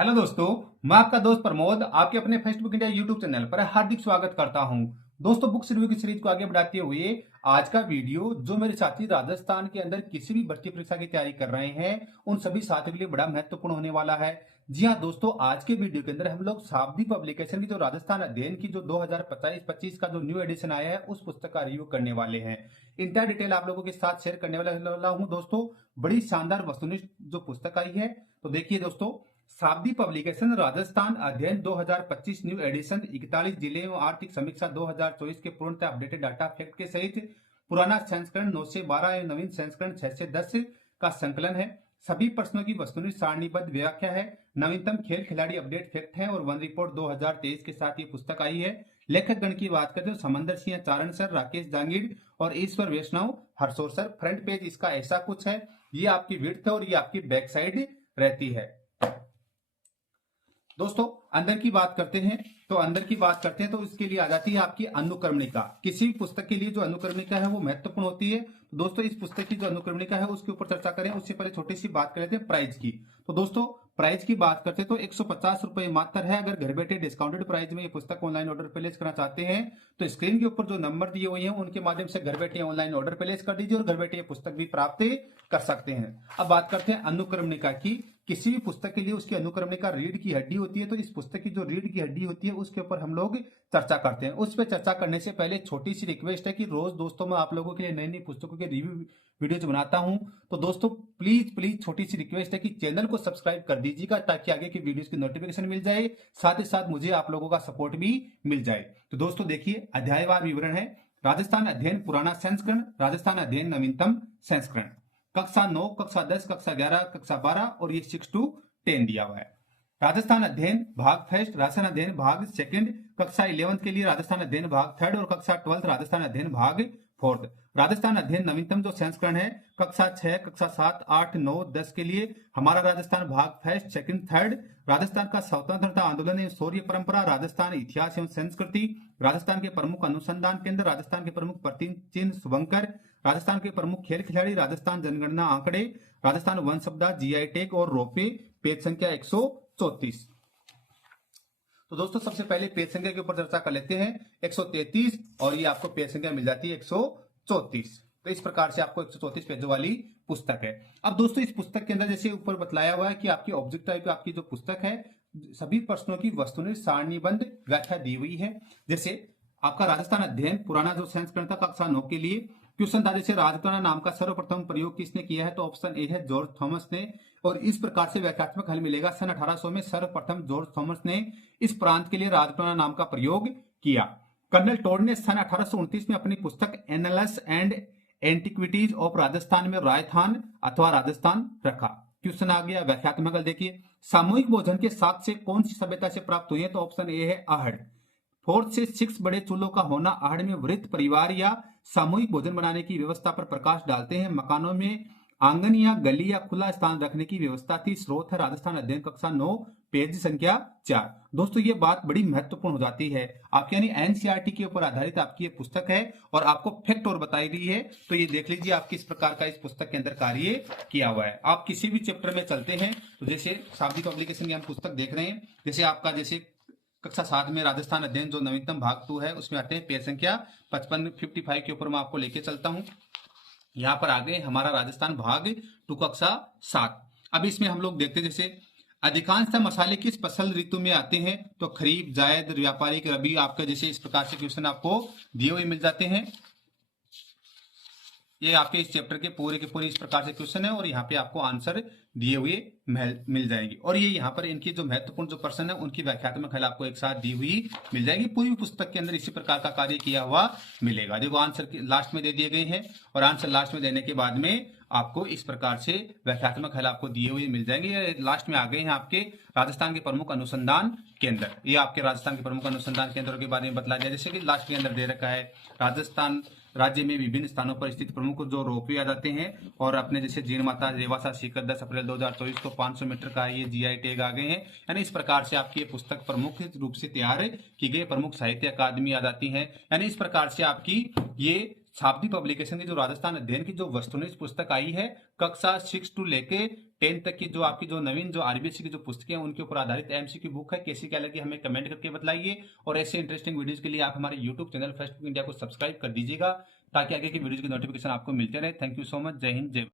Hello दोस्तों, मैं आपका दोस्त प्रमोद आपके अपने फेसबुक इंडिया यूट्यूब चैनल पर हार्दिक स्वागत करता हूं। दोस्तों, बुक्स रिव्यू की सीरीज को आगे बढ़ाते हुए आज का वीडियो जो मेरे साथी राजस्थान के अंदर किसी भी भर्ती परीक्षा की तैयारी कर रहे हैं उन सभी साथियों के लिए बड़ा महत्वपूर्ण होने वाला है। जी हाँ दोस्तों, आज के वीडियो के अंदर हम लोग शाब्दी पब्लिकेशन की जो राजस्थान अध्ययन की जो 2025 का जो न्यू एडिशन आया है उस पुस्तक का रिव्यू करने वाले हैं। इंटायर डिटेल आप लोगों के साथ शेयर करने वाला हूँ दोस्तों। बड़ी शानदार वस्तुनिष्ठ जो पुस्तक आई है, तो देखिए दोस्तों, शाब्दी पब्लिकेशन राजस्थान अध्ययन 2025 न्यू एडिशन 41 जिले एवं आर्थिक समीक्षा 2024 के पूर्णतः अपडेटेड डाटा फैक्ट के सहित पुराना संस्करण 9 से 12 एवं नवीन संस्करण 6 से 10 का संकलन है। सभी प्रश्नों की वस्तुनिष्ठ सारणीबद्ध व्याख्या है। नवीनतम खेल खिलाड़ी अपडेट फैक्ट है और वन रिपोर्ट 2023 के साथ ये पुस्तक आई है। लेखक गण की बात करते हो समंदर सिंह चारण सर, राकेश जांगीर और ईश्वर वैष्णव हरसोर सर। फ्रंट पेज इसका ऐसा कुछ है, ये आपकी विड्थ है और ये आपकी बैक साइड रहती है। दोस्तों, अंदर की बात करते हैं तो इसके लिए आ जाती है आपकी अनुक्रमणिका। किसी भी पुस्तक के लिए जो अनुक्रमणिका है वो महत्वपूर्ण होती है। तो दोस्तों, इस पुस्तक की जो अनुक्रमणिका है उसके ऊपर चर्चा करें उससे पहले छोटी सी बात कर लेते हैं प्राइस की। तो दोस्तों, प्राइस की बात करते हैं तो 150 रुपए मात्र है। अगर घर बैठे डिस्काउंटेड प्राइस में ये पुस्तक ऑनलाइन ऑर्डर प्लेस करना चाहते हैं तो स्क्रीन के ऊपर जो नंबर दिए हुए हैं उनके माध्यम से घर बैठे ऑनलाइन ऑर्डर प्लेस कर दीजिए और घर बैठे ये पुस्तक भी प्राप्त कर सकते हैं। अब बात करते हैं अनुक्रमणिका की। किसी भी पुस्तक के लिए उसकी अनुक्रमणिका रीढ़ की हड्डी होती है, तो इस पुस्तक की जो रीढ़ की हड्डी होती है उसके ऊपर हम लोग चर्चा करते हैं। उस पर चर्चा करने से पहले छोटी सी रिक्वेस्ट है कि रोज दोस्तों मैं आप लोगों के लिए नई नई पुस्तकों के रिव्यू वीडियोज बनाता हूं, तो दोस्तों प्लीज छोटी सी रिक्वेस्ट है कि चैनल को सब्सक्राइब कर दीजिएगा ताकि आगे की वीडियोस की नोटिफिकेशन मिल जाए, साथ ही साथ मुझे आप लोगों का सपोर्ट भी मिल जाए। तो दोस्तों देखिए, अध्यायवार विवरण है। राजस्थान अध्ययन पुराना संस्करण, राजस्थान अध्ययन नवीनतम संस्करण, कक्षा 9, कक्षा 10, कक्षा 11, कक्षा 12 और ये 6 to 10 दिया हुआ है। राजस्थान अध्ययन भाग फर्स्ट, राजस्थान अध्ययन भाग सेकंड, कक्षा 11 के लिए राजस्थान अध्ययन भाग थर्ड और कक्षा 12 राजस्थान अध्ययन भाग फोर्थ। राजस्थान अध्ययन नवीनतम जो संस्करण है कक्षा 6, कक्षा 7, 8, 9, 10 के लिए हमारा राजस्थान भाग फर्स्ट, सेकंड, थर्ड। राजस्थान का स्वतंत्रता आंदोलन एवं शौर्य परंपरा, राजस्थान इतिहास एवं संस्कृति, राजस्थान के प्रमुख अनुसंधान केंद्र, राजस्थान के प्रमुख प्रतीक चिन्ह शुभंकर, राजस्थान के प्रमुख खेल खिलाड़ी, राजस्थान जनगणना आंकड़े, राजस्थान वन शब्द, जीआई टैग और रोपे, पेज संख्या 134। तो दोस्तों सबसे पहले पेज संख्या के ऊपर चर्चा कर लेते हैं 133 और ये आपको पेज संख्या मिल जाती है 134। तो इस प्रकार से आपको 134 पेजों वाली पुस्तक है। अब दोस्तों, इस पुस्तक के अंदर जैसे ऊपर बतलाया हुआ है कि आपकी ऑब्जेक्ट टाइप आपकी जो पुस्तक है सभी प्रश्नों की वस्तुनिष्ठ सारणीबद्ध व्याख्या दी हुई है। जैसे आपका राजस्थान अध्ययन पुराना जो संस्करण था कक्षा 9 के लिए क्वेश्चन था, जैसे राजपुराना नाम का सर्वप्रथम प्रयोग किसने किया है, तो ऑप्शन ए है जॉर्ज थॉमस ने। और इस प्रकार से व्याख्यात्मक हल मिलेगा, सन 1800 में सर्वप्रथम जॉर्ज थॉमस ने इस प्रांत के लिए राजपुराना नाम का प्रयोग किया। कर्नल टोड ने सन 1829 में अपनी पुस्तक एनालस एंड एंटिक्विटीज ऑफ राजस्थान में राजस्थान अथवा राजस्थान रखा। क्वेश्चन आ गया व्याख्यात्मक हल देखिए, सामूहिक भोजन के साक्ष्य कौन सी सभ्यता से प्राप्त हुए हैं, तो ऑप्शन ए है आहड़। 4 से 6 बड़े चूल्हों का होना आहड़ में वृत्त परिवार या सामूहिक भोजन बनाने की व्यवस्था पर प्रकाश डालते हैं। मकानों में आंगन या गली या खुला स्थान रखने की व्यवस्था थी। स्रोत है राजस्थान अध्ययन कक्षा 9, पेज संख्या 4। दोस्तों, ये बात बड़ी महत्वपूर्ण हो जाती है आपके, यानी एनसीईआरटी के ऊपर आधारित आपकी ये पुस्तक है और आपको फैक्ट और बताई गई है। तो ये देख लीजिए आप किस प्रकार का इस पुस्तक के अंदर कार्य किया हुआ है। आप किसी भी चैप्टर में चलते हैं तो जैसे शाब्दिक पब्लिकेशन की हम पुस्तक देख रहे हैं, जैसे आपका जैसे कक्षा 7 में राजस्थान अध्ययन जो नवीनतम भाग 2 है उसमें आते हैं पेज संख्या 55 के ऊपर मैं आपको लेके चलता हूं। यहां पर आ गए हमारा राजस्थान भाग 2 कक्षा 7। अब इसमें हम लोग देखते हैं जैसे अधिकांशतः मसाले किस फसल ऋतु में आते हैं, तो खरीफ, जायद, व्यापारिक, रबी। आपका जैसे इस प्रकार से क्वेश्चन आपको दिए हुए मिल जाते हैं। ये आपके इस चैप्टर के पूरे इस प्रकार से क्वेश्चन है और यहाँ पे आपको आंसर दिए हुए मिल जाएंगे। और ये यहाँ पर इनकी जो महत्वपूर्ण जो प्रश्न है उनकी व्याख्यात्मक हल आपको एक साथ दी हुई मिल जाएगी। पूरी पुस्तक के अंदर इसी प्रकार का कार्य किया हुआ मिलेगा। देखो आंसर लास्ट में दे दिए गए हैं और आंसर लास्ट में देने के बाद में आपको इस प्रकार से व्याख्यात्मक हल आपको दिए हुए मिल जाएंगे। लास्ट में आ गए हैं आपके राजस्थान के प्रमुख अनुसंधान केंद्र। ये आपके राजस्थान के प्रमुख अनुसंधान केंद्रों के बारे में बतलाया गया, जैसे कि लास्ट के अंदर दे रखा है राजस्थान राज्य में विभिन्न स्थानों पर स्थित प्रमुख जो रोपवे आ जाते हैं और अपने जैसे जीण माता रेवासा शिखर 10 अप्रैल 2024 को 500 मीटर का ये जीआई टैग आ गए हैं। यानी इस प्रकार से आपकी ये पुस्तक प्रमुख रूप से तैयार की गई, प्रमुख साहित्य अकादमी आ जाती है। यानी इस प्रकार से आपकी ये छापदी पब्लिकेशन की जो राजस्थान अध्ययन की जो वस्तुनिष्ठ पुस्तक आई है कक्षा 6 टू लेके 10 तक की जो आपकी जो नवीन जो आरबीएससी की जो पुस्तकें हैं उनके ऊपर आधारित एमसीक्यू बुक है। कैसी क्या लगी हमें कमेंट करके बताइए और ऐसे इंटरेस्टिंग वीडियोस के लिए आप हमारे YouTube channel first book India को सब्सक्राइब कर दीजिएगा ताकि आगे की वीडियोस की नोटिफिकेशन आपको मिलते रहे। Thank you so much. जय हिंद जय